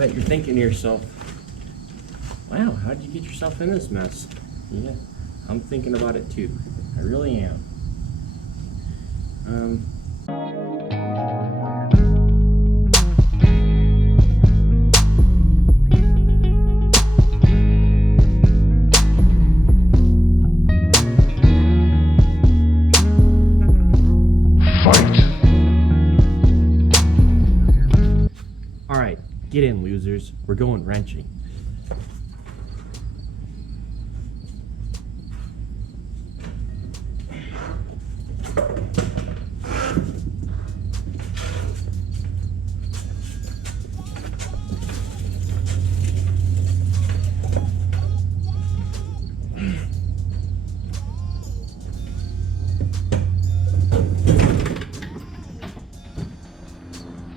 bet you're thinking to yourself, wow, how did you get yourself in this mess? Yeah, I'm thinking about it too. I really am. All right, get in, losers. We're going wrenching.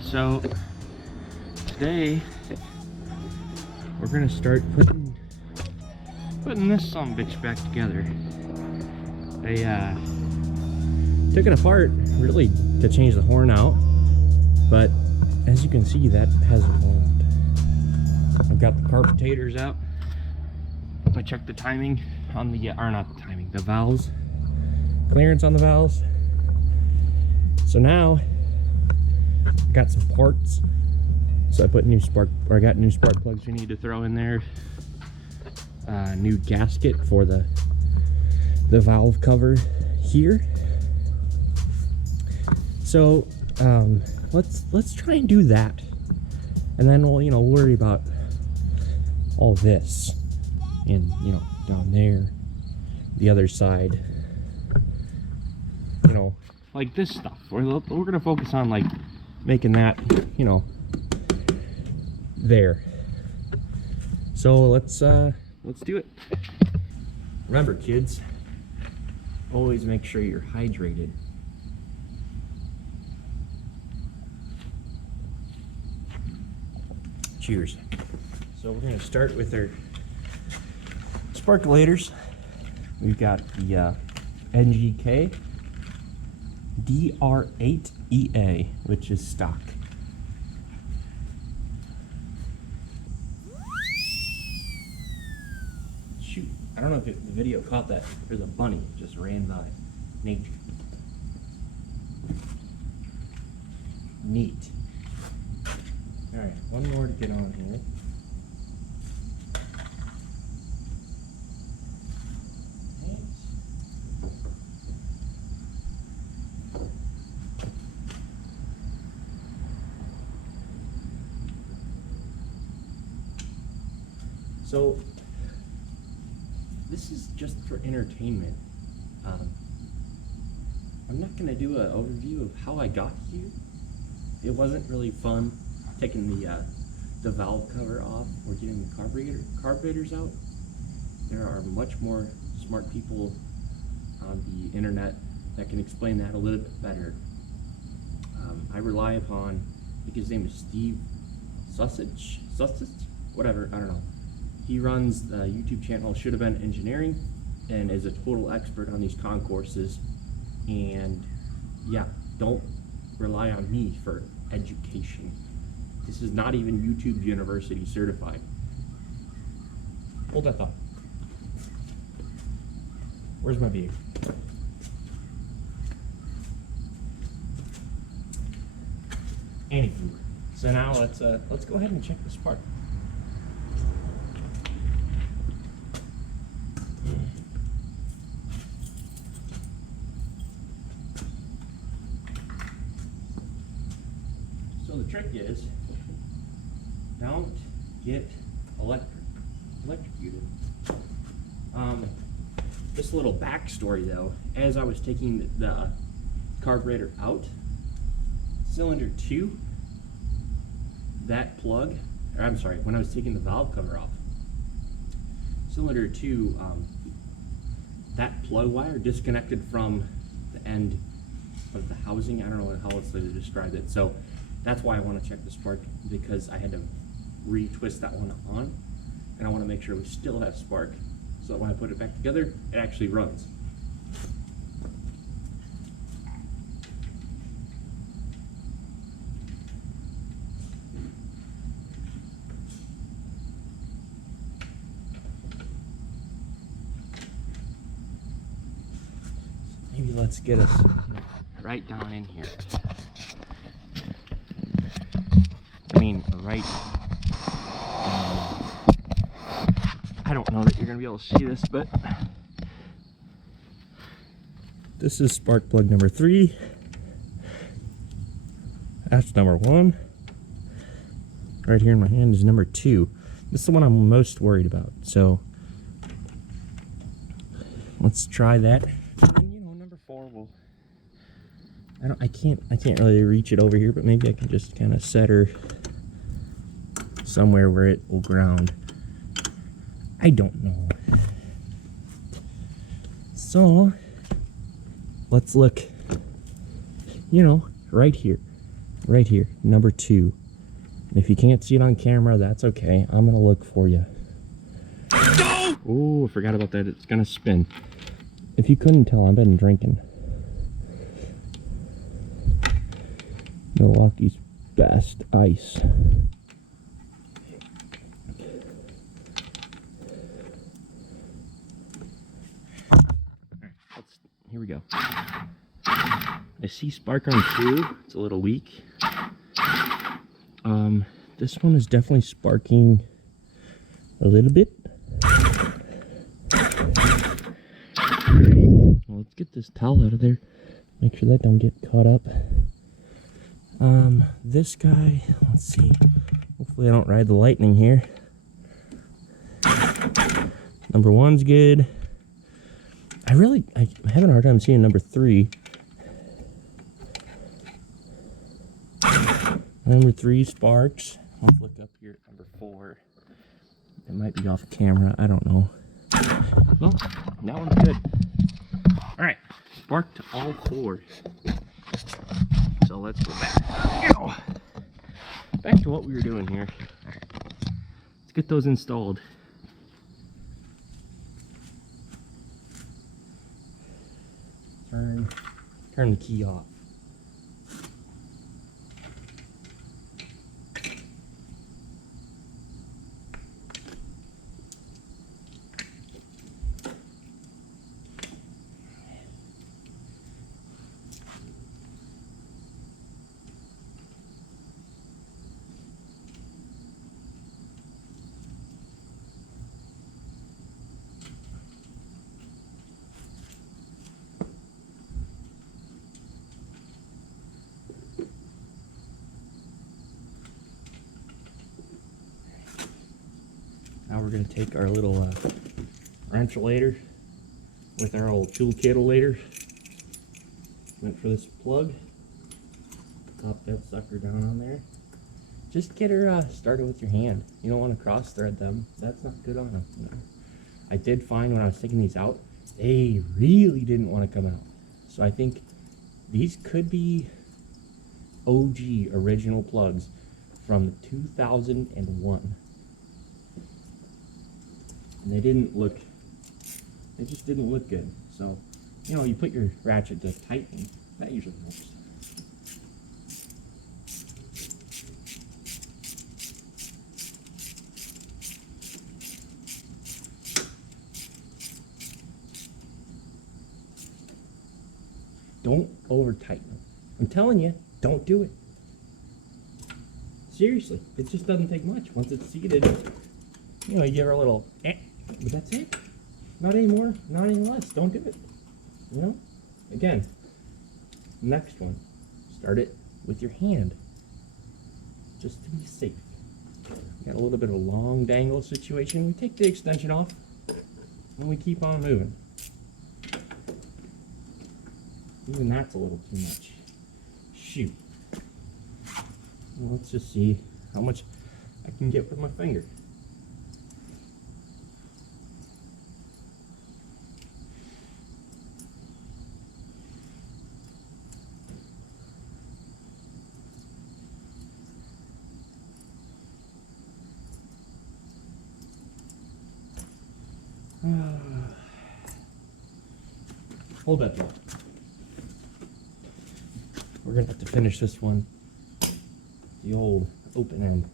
So today we're gonna start putting this bitch back together. I took it apart really to change the horn out, but as you can see, that hasn't moved. I've got the carburetors out. I checked the timing on the or not the timing, the valves, clearance on the valves. So now I got some parts. So I put I got new spark plugs we need to throw in there. New gasket for the valve cover here. So let's try and do that, and then we'll worry about all this, and down there, the other side, like this stuff. We're gonna focus on like making that there. So let's do it. Remember, kids, always make sure you're hydrated. Cheers. So we're going to start with our sparkulators. We've got the NGK DR8EA, which is stock. Shoot, I don't know if the video caught that. There's a bunny just ran by. Nature. Neat. Alright, one more to get on here. So, this is just for entertainment. I'm not going to do an overview of how I got here. It wasn't really fun taking the valve cover off or getting the carburetors out. There are much more smart people on the internet that can explain that a little bit better. I rely upon, I think his name is Steve Sussich, whatever, I don't know. He runs the YouTube channel Should Have Been Engineering and is a total expert on these concourses. And yeah, don't rely on me for education. This is not even YouTube University certified. Hold that thought. Where's my vehicle? Anywho, so now let's go ahead and check this part. So the trick is, don't get electrocuted. Just a little backstory though, as I was taking the carburetor out, cylinder 2, that plug, or I'm sorry, when I was taking the valve cover off, cylinder 2, that plug wire disconnected from the end of the housing. I don't know how else to describe it. So that's why I want to check the spark, because I had to retwist that one on, and I want to make sure we still have spark, so that when I put it back together, it actually runs. let's get us right down in here. I mean, right. I don't know that you're gonna be able to see this, but this is spark plug number 3. That's number 1. Right here in my hand is number 2. This is the one I'm most worried about. So let's try that. And then, you know, number 4 will. I can't really reach it over here, but maybe I can just kind of set her somewhere where it will ground. I don't know. So let's look, you know, right here, number 2. And if you can't see it on camera, that's okay. I'm gonna look for you. Oh, I forgot about that. It's gonna spin. If you couldn't tell, I've been drinking Milwaukee's best ice. Here we go. I see spark on 2. It's a little weak. This one is definitely sparking a little bit. Well, let's get this towel out of there. Make sure that don't get caught up. This guy, let's see. Hopefully I don't ride the lightning here. Number 1's good. I'm having a hard time seeing number 3. Number 3 sparks. Let's look up here at number 4. It might be off camera. I don't know. Well, that one's good. Alright. Sparked all 4. So let's go back. Back to what we were doing here. Let's get those installed. Turn the key off. Now we're going to take our little wrench-olator with our old toolkit-olator. Went for this plug. Pop that sucker down on there. Just get her started with your hand. You don't want to cross-thread them. That's not good on them. No. I did find when I was taking these out, they really didn't want to come out. So I think these could be OG original plugs from 2001. And they just didn't look good. So, you know, you put your ratchet to tighten, that usually helps. Don't over tighten them. I'm telling you, don't do it. Seriously, it just doesn't take much. Once it's seated, you know, you give her a little but that's it. Not anymore, not any less. Don't do it. You know? Again, next one. Start it with your hand. Just to be safe. Got a little bit of a long dangle situation. We take the extension off and we keep on moving. Even that's a little too much. Shoot. Well, let's just see how much I can get with my finger. Hold that thought. We're gonna have to finish this one the old open end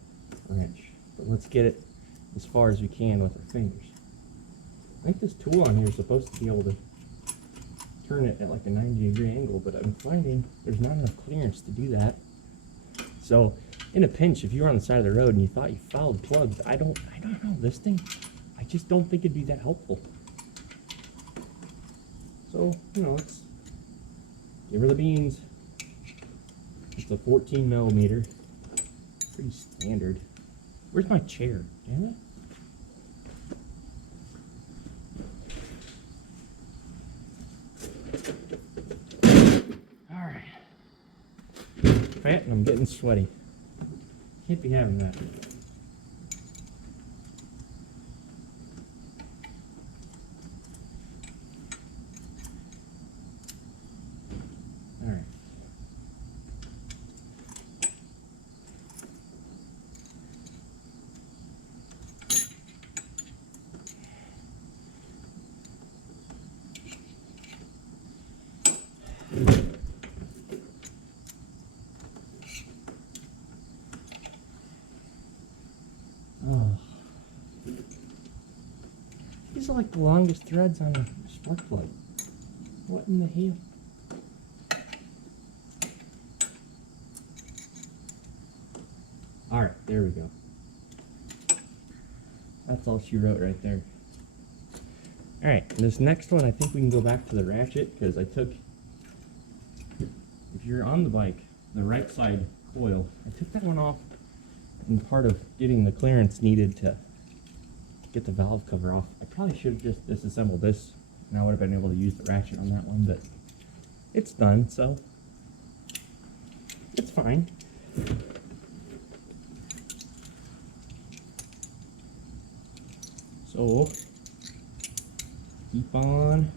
wrench, but let's get it as far as we can with our fingers. I think this tool on here is supposed to be able to turn it at like a 90-degree angle, but I'm finding there's not enough clearance to do that. So in a pinch, if you were on the side of the road and you thought you fouled plugs, I don't know, this thing, I just don't think it'd be that helpful. So, you know, let's give her the beans. It's a 14 millimeter. Pretty standard. Where's my chair? Damn it. Alright. Fat and I'm getting sweaty. Can't be having that. Alright. Oh. These are like the longest threads on a spark plug. What in the hell? Alright, there we go. That's all she wrote right there. Alright, this next one, I think we can go back to the ratchet, because I took, if you're on the bike, the right side coil, I took that one off and part of getting the clearance needed to get the valve cover off. I probably should have just disassembled this and I would have been able to use the ratchet on that one, but it's done, so it's fine. So keep on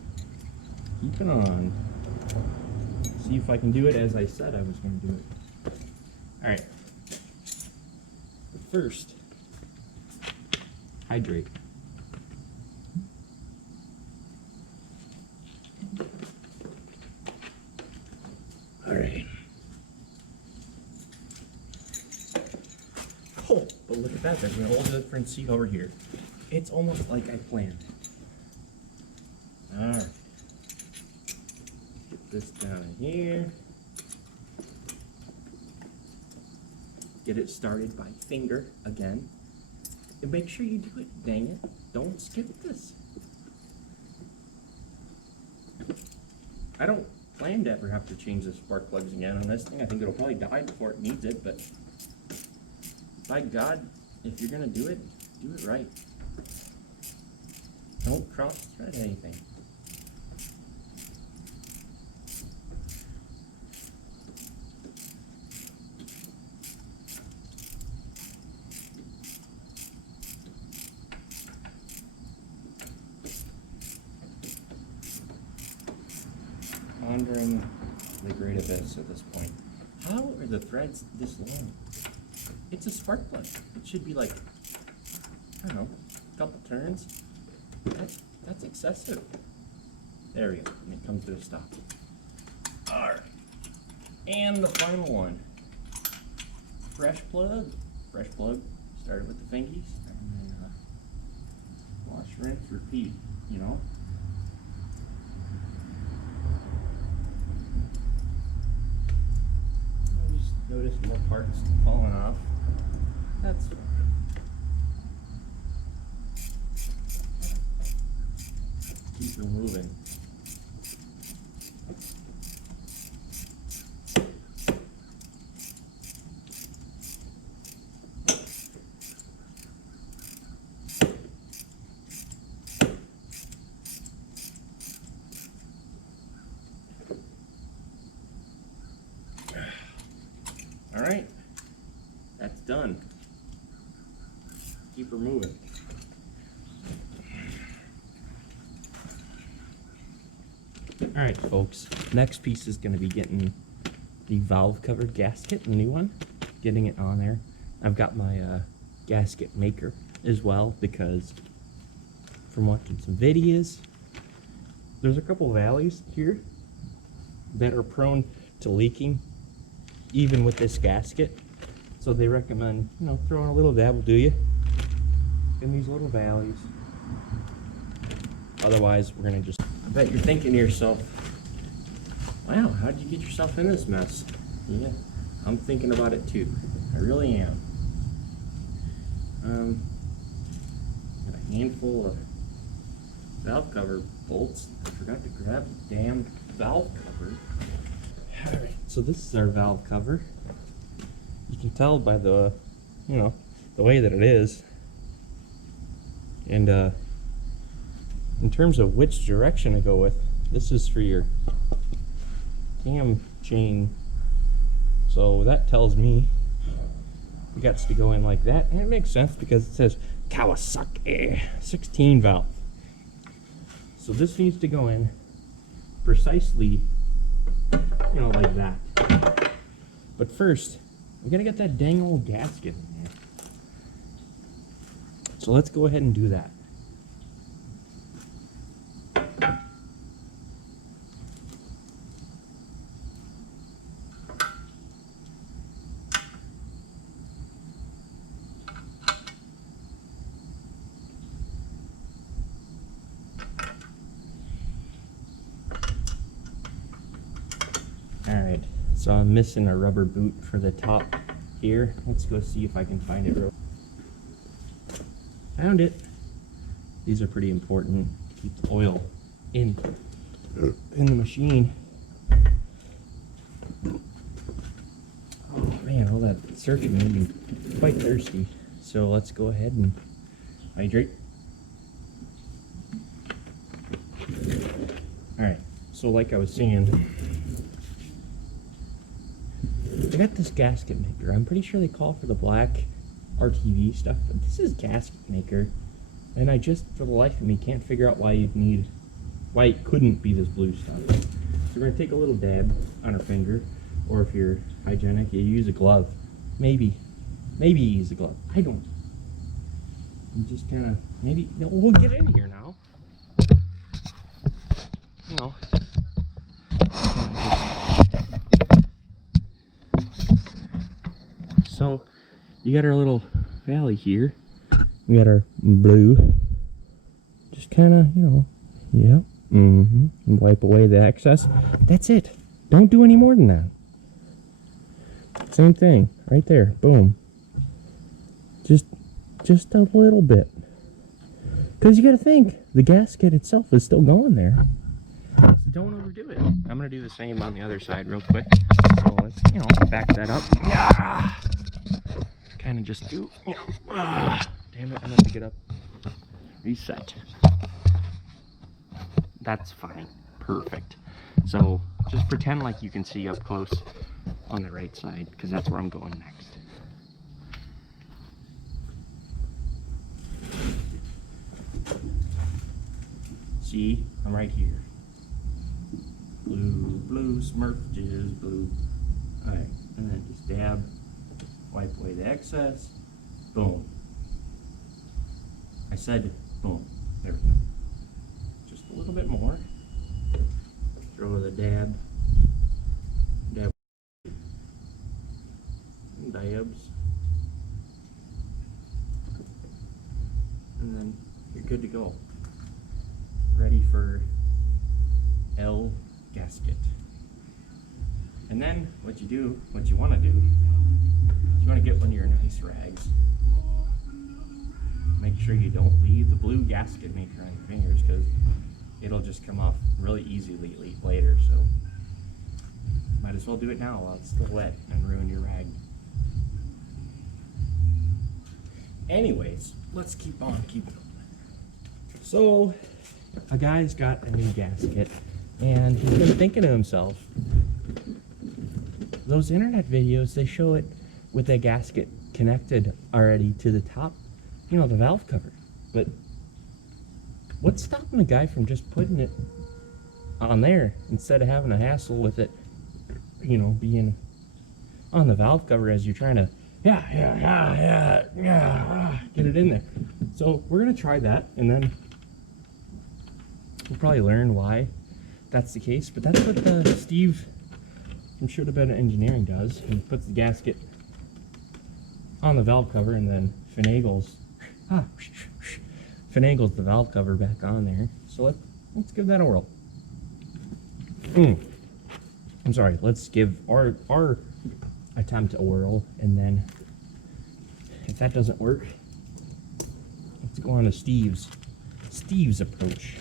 keeping on. See if I can do it as I said I was going to do it. Alright. First, hydrate. Alright. Oh, but look at that, there's a whole different seat over here. It's almost like I planned. Alright. Get this down here. Get it started by finger again. And make sure you do it, dang it. Don't skip this. I don't plan to ever have to change the spark plugs again on this thing. I think it'll probably die before it needs it, but by God, if you're gonna do it right. Don't cross-thread anything. Pondering the great abyss at this point. How are the threads this long? It's a spark plug. It should be like, I don't know, a couple turns. That's excessive. There we go. And it comes to a stop. Alright. And the final one. Fresh plug. Fresh plug. Started with the fingies. And then wash, rinse, repeat. You know? Notice more parts falling off. That's fine. Keep it moving. All right, that's done. Keep her moving. All right, folks, next piece is going to be getting the valve cover gasket, the new one, getting it on there. I've got my gasket maker as well, because from watching some videos, there's a couple valleys here that are prone to leaking even with this gasket, so they recommend, you know, throwing a little dab will do you in these little valleys. Otherwise, we're gonna just, I bet you're thinking to yourself, Wow, how'd you get yourself in this mess? Yeah, I'm thinking about it too. I really am. Got a handful of valve cover bolts. I forgot to grab the damn valve cover. Alright, so this is our valve cover. You can tell by the, you know, the way that it is. And in terms of which direction to go with, this is for your cam chain. So that tells me it gets to go in like that, and it makes sense because it says Kawasaki 16 valve. So this needs to go in precisely, you know, like that. But first, we gotta get that dang old gasket in there. So let's go ahead and do that. Alright, so I'm missing a rubber boot for the top here. Let's go see if I can find it real. Found it. These are pretty important to keep the oil in the machine. Oh man, all that searching made me quite thirsty. So let's go ahead and hydrate. Alright, so like I was saying, I got this gasket maker. I'm pretty sure they call for the black RTV stuff, but this is gasket maker. And I just, for the life of me, can't figure out why it couldn't be this blue stuff. So we're gonna take a little dab on our finger, or if you're hygienic, you use a glove. Maybe you use a glove. I don't. I'm just kind of, maybe, no, we'll get in here now. You know. So, you got our little valley here. We got our blue. Just kind of, you know, yep. And wipe away the excess. That's it. Don't do any more than that. Same thing, right there. Boom. Just a little bit. Because you got to think, the gasket itself is still going there. So don't overdo it. I'm going to do the same on the other side real quick. So let's, you know, back that up. Yeah. Kind of just do, you know, damn it, I'm going to get up. Reset. That's fine. Perfect. So just pretend like you can see up close on the right side, because that's where I'm going next. See, I'm right here. Blue, smurfages, blue. Alright, and then just dab, wipe away the excess. Boom. I said boom. There we go. Just a little bit more. Throw the dab. Dabs. And then you're good to go. Ready for L gasket. And then what you want to do, you want to get one of your nice rags. Make sure you don't leave the blue gasket maker on your fingers, because it'll just come off really easily later. So might as well do it now while it's still wet and ruin your rag. Anyways, let's keep on keeping on. So a guy's got a new gasket, and he's been thinking to himself, those internet videos, they show it with a gasket connected already to the top, you know, the valve cover. But what's stopping the guy from just putting it on there instead of having a hassle with it, you know, being on the valve cover as you're trying to get it in there? So we're gonna try that, and then we'll probably learn why that's the case. But that's what Steve from Should Have Been Engineering does. He puts the gasket on the valve cover and then finagles the valve cover back on there. So let's give that a whirl. I'm sorry, let's give our attempt a whirl, and then if that doesn't work, let's go on to Steve's approach.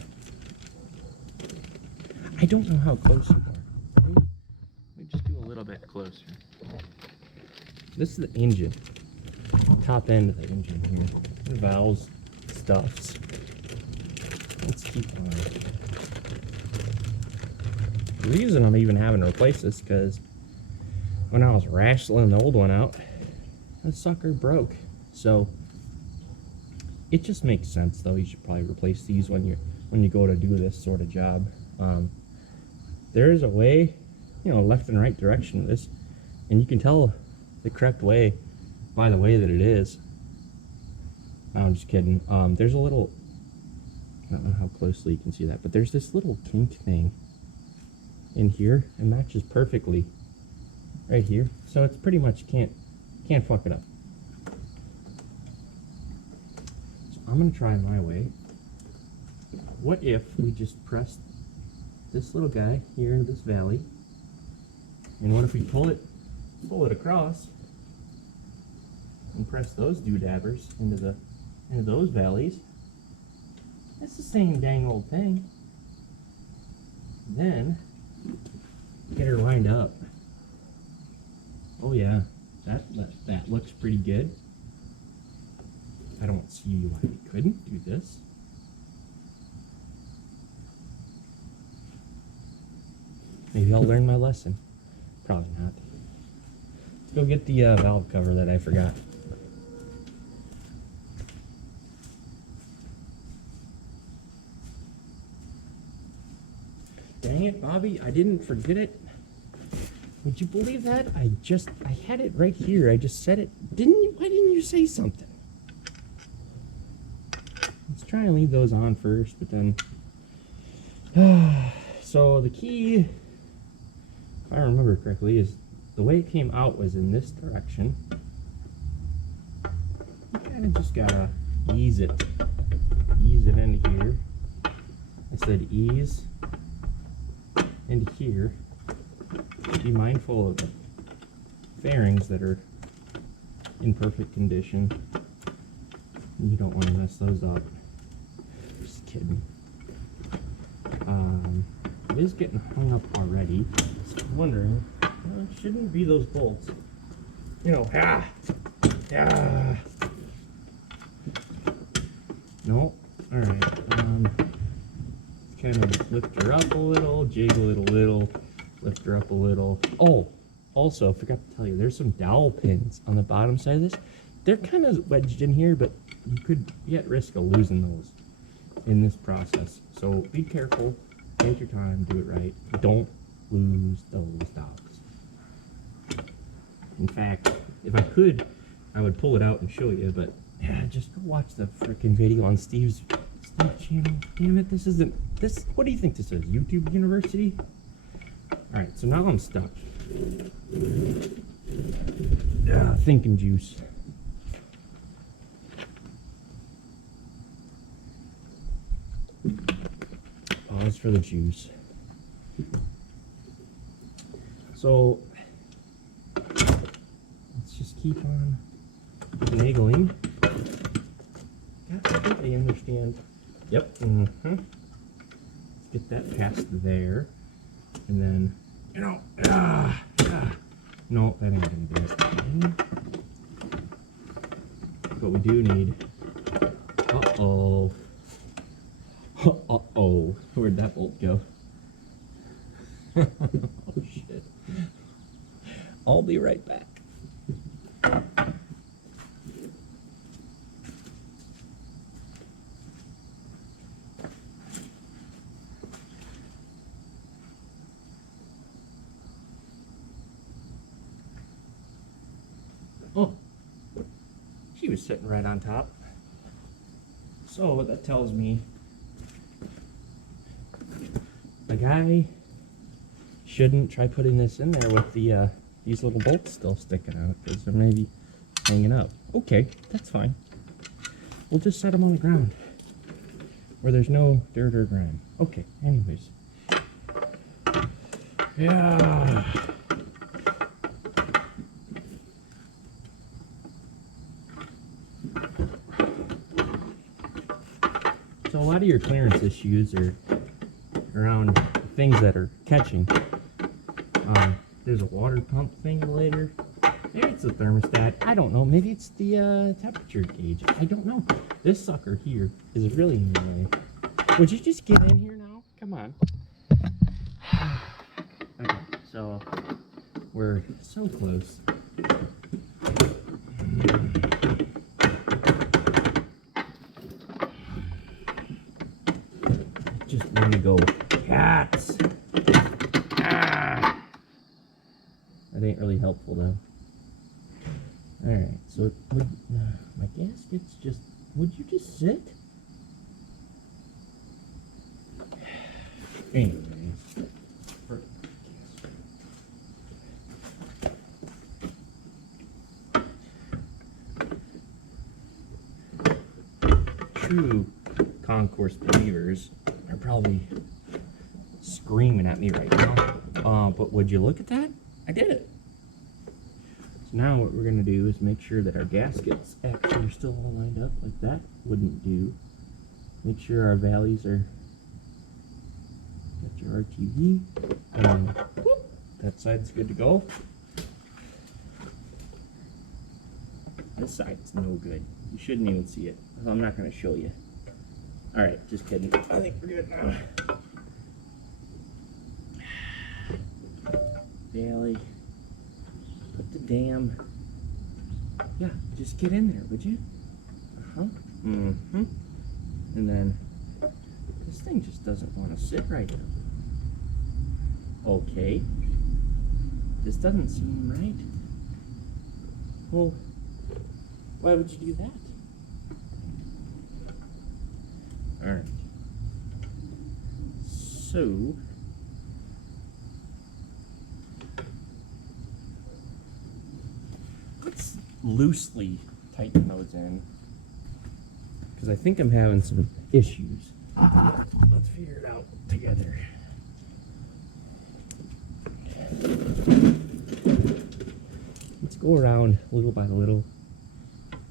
I don't know how close you are. Let me just do a little bit closer. This is the engine. Top end of the engine here. The valves, stuffs. Let's keep on. The reason I'm even having to replace this because when I was wrestling the old one out, that sucker broke. So it just makes sense though. You should probably replace these when you go to do this sort of job. There is a way, left and right direction of this, and you can tell the correct way by the way that it is. No, I'm just kidding. There's a little, I don't know how closely you can see that, but there's this little kink thing in here. It matches perfectly right here, so it's pretty much can't fuck it up. So I'm gonna try my way. What if we just press this little guy here into this valley, and what if we pull it across and press those doodabbers into those valleys? It's the same dang old thing. Then get her lined up. Oh yeah, that looks pretty good. I don't see why we couldn't do this. Maybe I'll learn my lesson. Probably not. Let's go get the valve cover that I forgot. Dang it, Bobby, I didn't forget it. Would you believe that? I had it right here. I just said it. Why didn't you say something? Let's try and leave those on first, but then... So the key, if I remember correctly, is the way it came out was in this direction. You kind of just gotta ease it into here. I said ease into here. Be mindful of the fairings that are in perfect condition. You don't want to mess those up. Just kidding. It is getting hung up already. So I'm wondering, it shouldn't be those bolts. No. Alright. Kind of lift her up a little, jiggle it a little, lift her up a little. Oh, also, I forgot to tell you, there's some dowel pins on the bottom side of this. They're kind of wedged in here, but you could be at risk of losing those in this process. So be careful, take your time, do it right. Don't lose those dowels. In fact, if I could, I would pull it out and show you, but yeah, just go watch the freaking video on Steve's channel. Damn it, this isn't, what do you think this is, YouTube University? Alright, so now I'm stuck. Thinking juice. Pause for the juice. So, let's just keep on finagling. Yeah, I think I understand. Yep. Get that past there. And then, no, that ain't gonna do it. But we do need, where'd that bolt go? Oh shit. I'll be right back. Oh, she was sitting right on top. So what that tells me, the guy shouldn't try putting this in there with the these little bolts still sticking out because they're maybe hanging up. Okay, that's fine. We'll just set them on the ground where there's no dirt or grime. Okay, anyways. Yeah. So a lot of your clearance issues are around things that are catching. There's a water pump thing later. Maybe it's the thermostat. I don't know. Maybe it's the temperature gauge. I don't know. This sucker here is really in the way. Would you just get in here now? Come on. Okay, so we're so close. Just want to go cats. Ah. That ain't really helpful though. Alright, so would, my gasket's just, would you just sit? Anyways. True Concours believers are probably screaming at me right now. But would you look at that? I did it. So now what we're going to do is make sure that our gaskets actually are still all lined up like that wouldn't do. Make sure our valleys are, got your RTV, and whoop, that side's good to go. This side's no good. You shouldn't even see it. I'm not going to show you. Alright, just kidding. I think we're good now. Valley. Put the dam. Yeah, just get in there, would you? Uh-huh. Mm-hmm. And then, this thing just doesn't want to sit right now. Okay. This doesn't seem right. Well, why would you do that? Alright. So, let's loosely tighten those in, because I think I'm having some issues. Let's figure it out together. Let's go around little by little,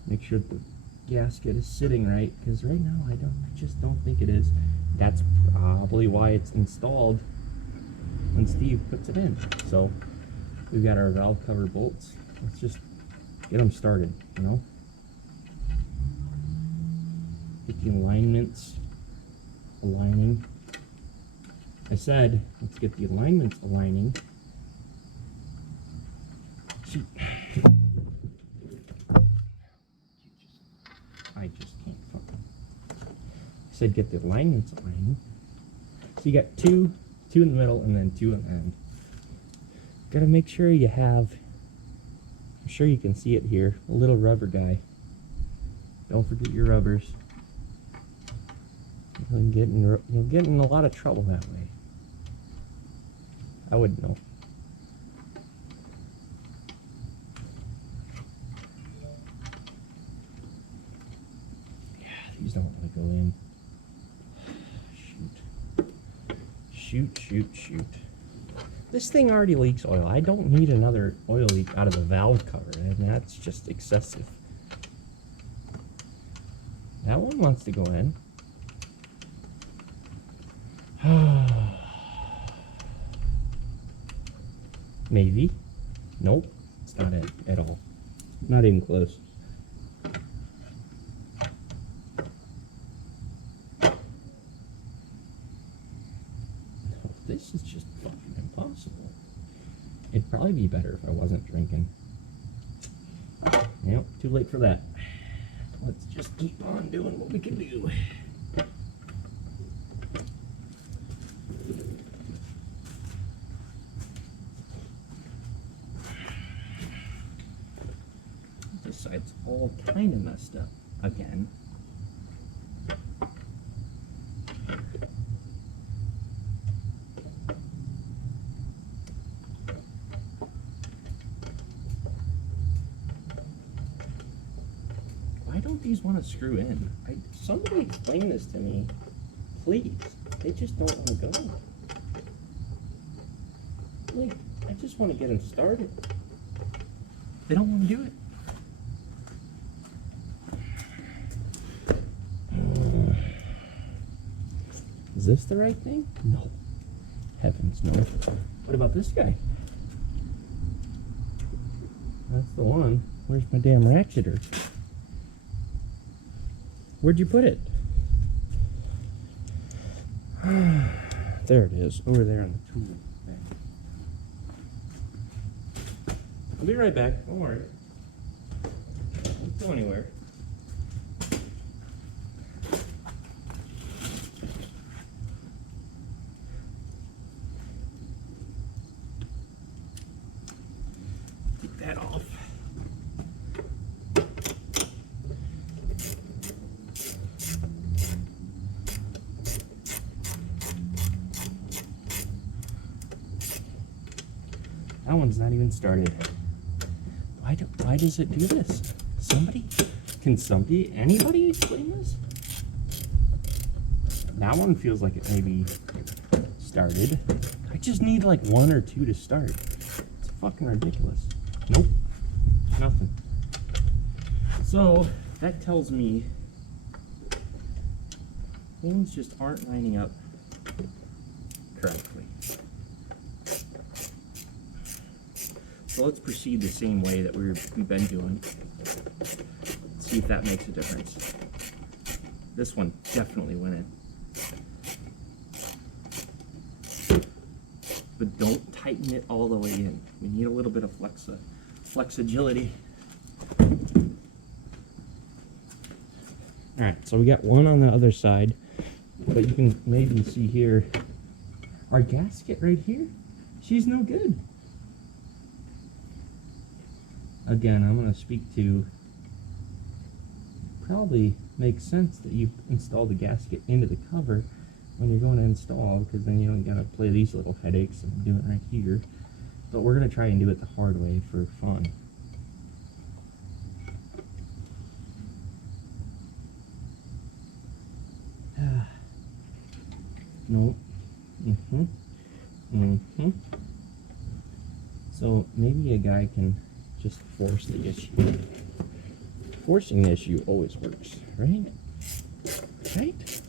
make sure the gasket is sitting right, because right now I just don't think it is. That's probably why it's installed when Steve puts it in. So we've got our valve cover bolts. Let's just get them started, you know. Get the alignments aligning. I said let's get the alignments aligning. Shoot. I just can't fucking. I said get the alignments aligning. So you got two in the middle and then two on the end. Gotta make sure you have, I'm sure you can see it here, a little rubber guy. Don't forget your rubbers. You'll get in a lot of trouble that way. I wouldn't know. These don't want to go in. Shoot. This thing already leaks oil. I don't need another oil leak out of the valve cover, and that's just excessive. That one wants to go in. Maybe. Nope. It's not it at all. Not even close. This is just fucking impossible. It'd probably be better if I wasn't drinking. Yep, too late for that. Let's just keep on doing what we can do. This side's all kind of messed up again. Why don't these want to screw in? Somebody explain this to me, please. They just don't want to go. Like, I just want to get them started. They don't want to do it. Is this the right thing? No. Heavens, no. What about this guy? That's the one. Where's my damn ratcheter? Where'd you put it? There it is, over there on the tool bag. I'll be right back, don't worry. Don't go anywhere. Take that off. That one's not even started. Why does it do this? Anybody explain this? That one feels like it maybe started. I just need like 1 or 2 to start. It's fucking ridiculous. Nope, nothing. So that tells me things just aren't lining up correctly. So let's proceed the same way that we've been doing. See if that makes a difference. This one definitely went in. But don't tighten it all the way in. We need a little bit of flex agility. Alright, so we got one on the other side, but you can maybe see here, our gasket right here, she's no good. Again, I'm going to speak to, probably makes sense that you install the gasket into the cover when you're going to install, because then you don't got to play these little headaches and do it right here. But we're going to try and do it the hard way for fun. No. So maybe a guy can just force the issue. Forcing the issue always works, right? Right?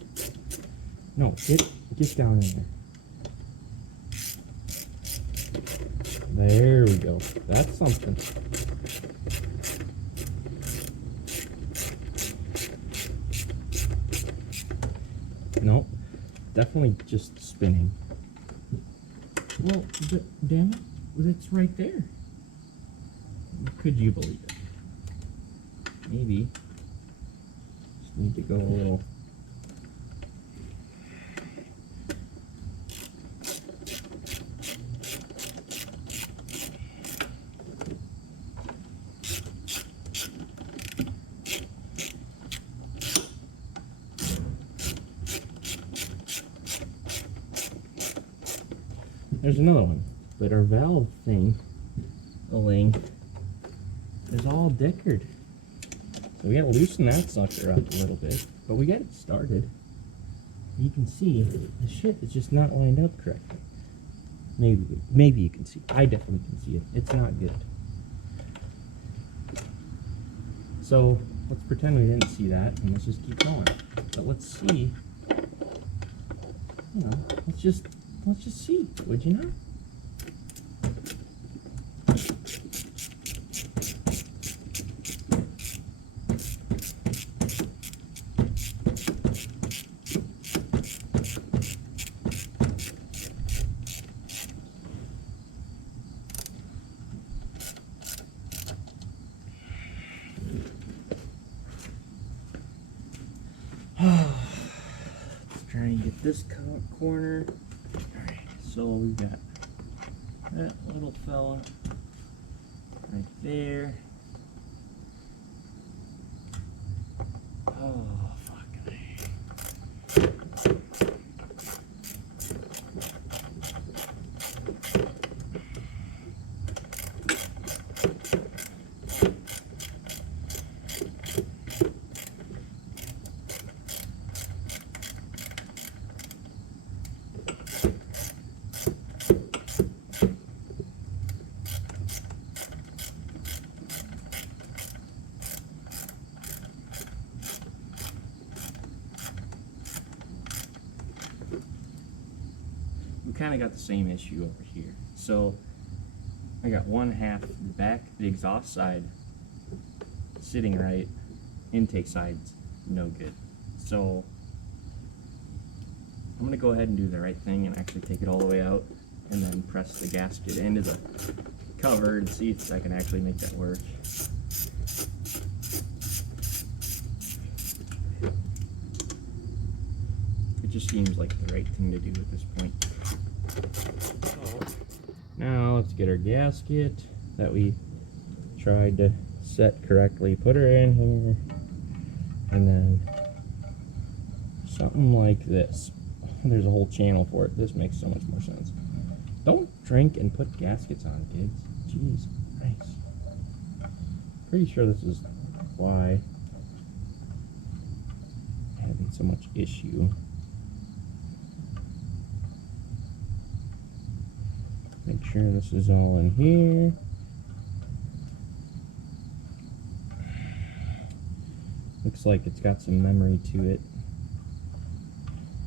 No, get down in there. There we go. That's something. No, definitely just spinning. Well, but damn it, it's right there. Could you believe it? Maybe just need to go a little. There's another one, but our valve thing, is all dickered. So we gotta loosen that sucker up a little bit, but we got it started. You can see the shit is just not lined up correctly. Maybe you can see. I definitely can see it. It's not good. So let's pretend we didn't see that, and let's just keep going. But let's see. You know, let's just see. Would you not? Let's try and get this corner. Alright, so we've got that little fella right there. Oh, fucking A. kind of got the same issue over here. So I got one half the back, the exhaust side, sitting right, intake side's no good. So I'm gonna go ahead and do the right thing and actually take it all the way out and then press the gasket into the cover and see if I can actually make that work. It just seems like the right thing to do at this point. Now let's get our gasket that we tried to set correctly, put her in here, and then something like this. There's a whole channel for it. This makes so much more sense. Don't drink and put gaskets on, kids. Jeez, Christ. Pretty sure this is why I'm having so much issue. Make sure this is all in here. Looks like it's got some memory to it.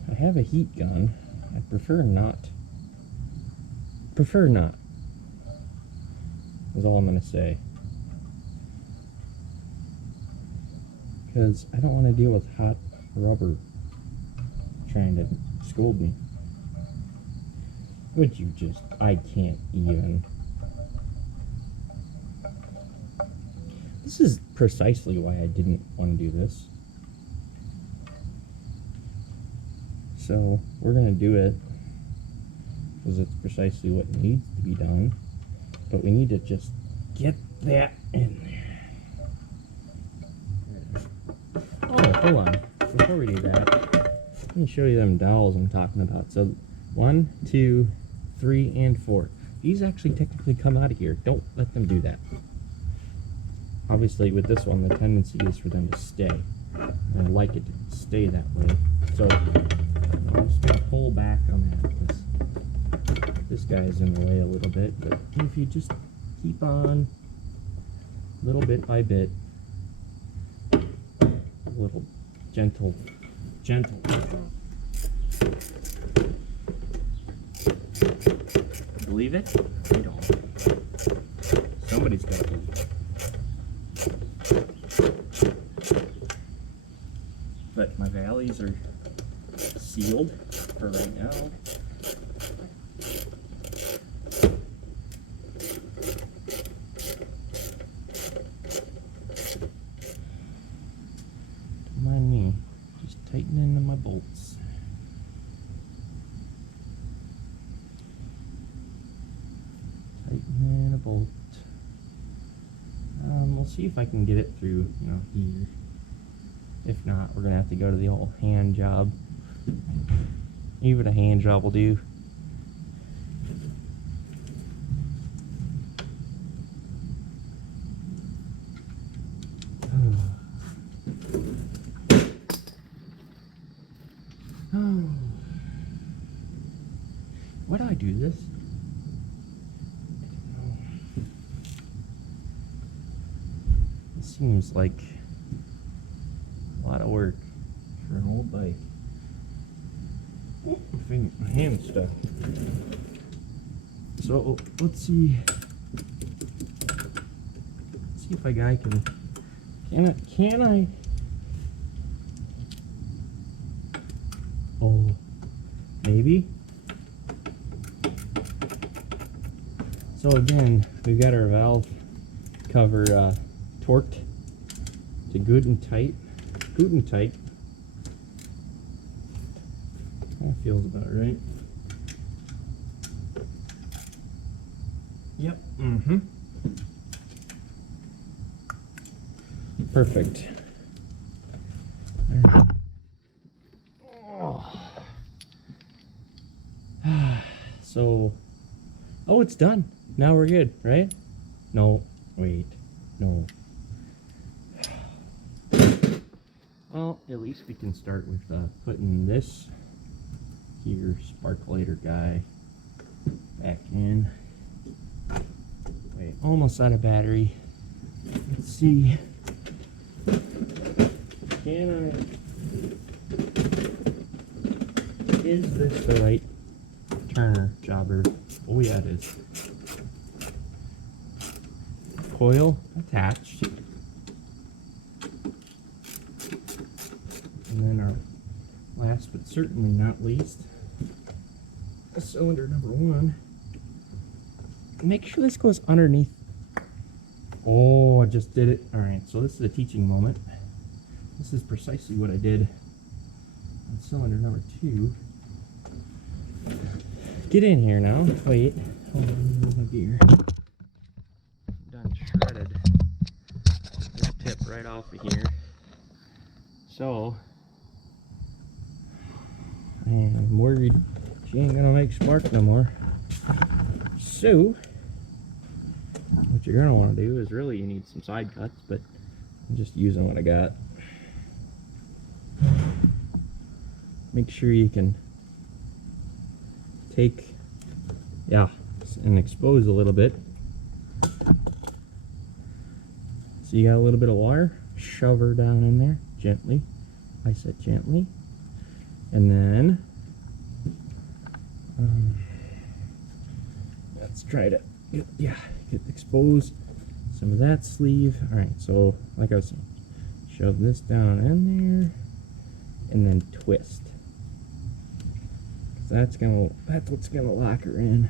I have a heat gun. I prefer not. Prefer not. Is all I'm going to say. Because I don't want to deal with hot rubber trying to scold me. Would you just... I can't even. This is precisely why I didn't want to do this. So, we're going to do it. Because it's precisely what needs to be done. But we need to just get that in there. Oh, hold on. Before we do that, let me show you them dowels I'm talking about. So, 1, 2, 3, and 4. These actually technically come out of here. Don't let them do that. Obviously, with this one, the tendency is for them to stay. And I like it to stay that way. So, I'm just going to pull back on that. This guy's in the way a little bit, but if you just keep on, little bit by bit, a little gentle. Believe it? I don't. Somebody's got to believe it. But my valleys are sealed for right now. Don't mind me, just tightening my bolts. Tightening a bolt. We'll see if I can get it through, here. If not, we're gonna have to go to the old hand job. Even a hand job will do. Why do I do this? It seems like a lot of work for an old bike. Oh, my hand's stuck. So let's see. See if I can I? Oh, maybe. So again, we've got our valve cover torqued to good and tight. That feels about right. Yep. Perfect. So, oh, it's done. Now we're good, right? No, wait, no. Well, at least we can start with putting this here sparkulator guy back in. Wait, almost out of battery. Let's see. Can I? Is this the right Turner jobber. Oh yeah, it is. Coil attached. And then our last but certainly not least, cylinder number 1. Make sure this goes underneath. Oh, I just did it. Alright, so this is a teaching moment. This is precisely what I did on cylinder number 2. Get in here now. Wait. Hold on, move my gear. Done shredded this tip right off of here. So, I'm worried she ain't gonna make spark no more. So, what you're gonna want to do is really you need some side cuts, but I'm just using what I got. Make sure you can take, and expose a little bit. So you got a little bit of water, shove her down in there gently. I said gently. And then let's try to get exposed some of that sleeve. All right, so like I was saying, shove this down in there and then twist. That's what's gonna lock her in.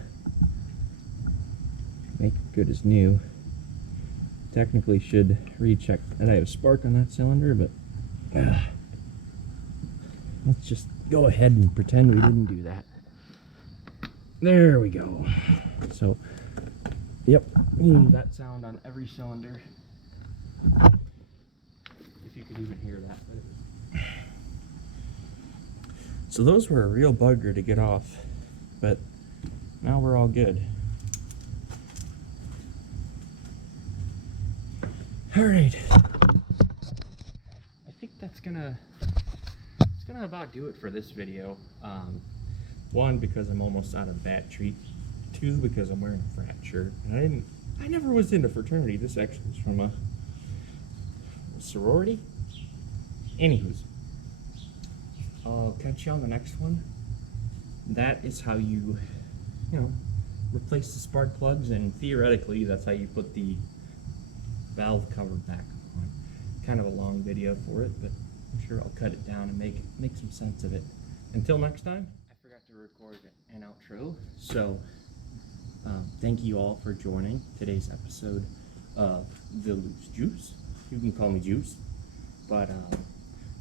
Make it good as new. Technically should recheck that I have spark on that cylinder, but let's just go ahead and pretend we didn't do that. There we go. So, yep, you need that sound on every cylinder. If you could even hear that. So those were a real bugger to get off, but now we're all good. All right. I think it's gonna about do it for this video. 1, because I'm almost out of battery. 2, because I'm wearing a frat shirt. And I never was into fraternity. This actually is from a sorority. Anywho's. I'll catch you on the next one. That is how you replace the spark plugs, and theoretically that's how you put the valve cover back on. Kind of a long video for it, but I'm sure I'll cut it down and make some sense of it. Until next time, I forgot to record an outro, so thank you all for joining today's episode of The Loose Juice. You can call me Juice, but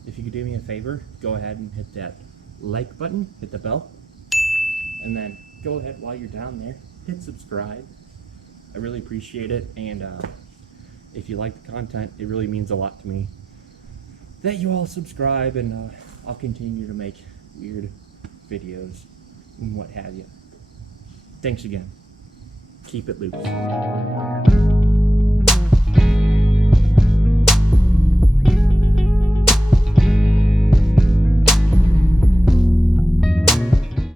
if you could do me a favor, go ahead and hit that like button, hit the bell, and then go ahead while you're down there, hit subscribe. I really appreciate it, and if you like the content, it really means a lot to me that you all subscribe, and I'll continue to make weird videos and what have you. Thanks again. Keep it loose.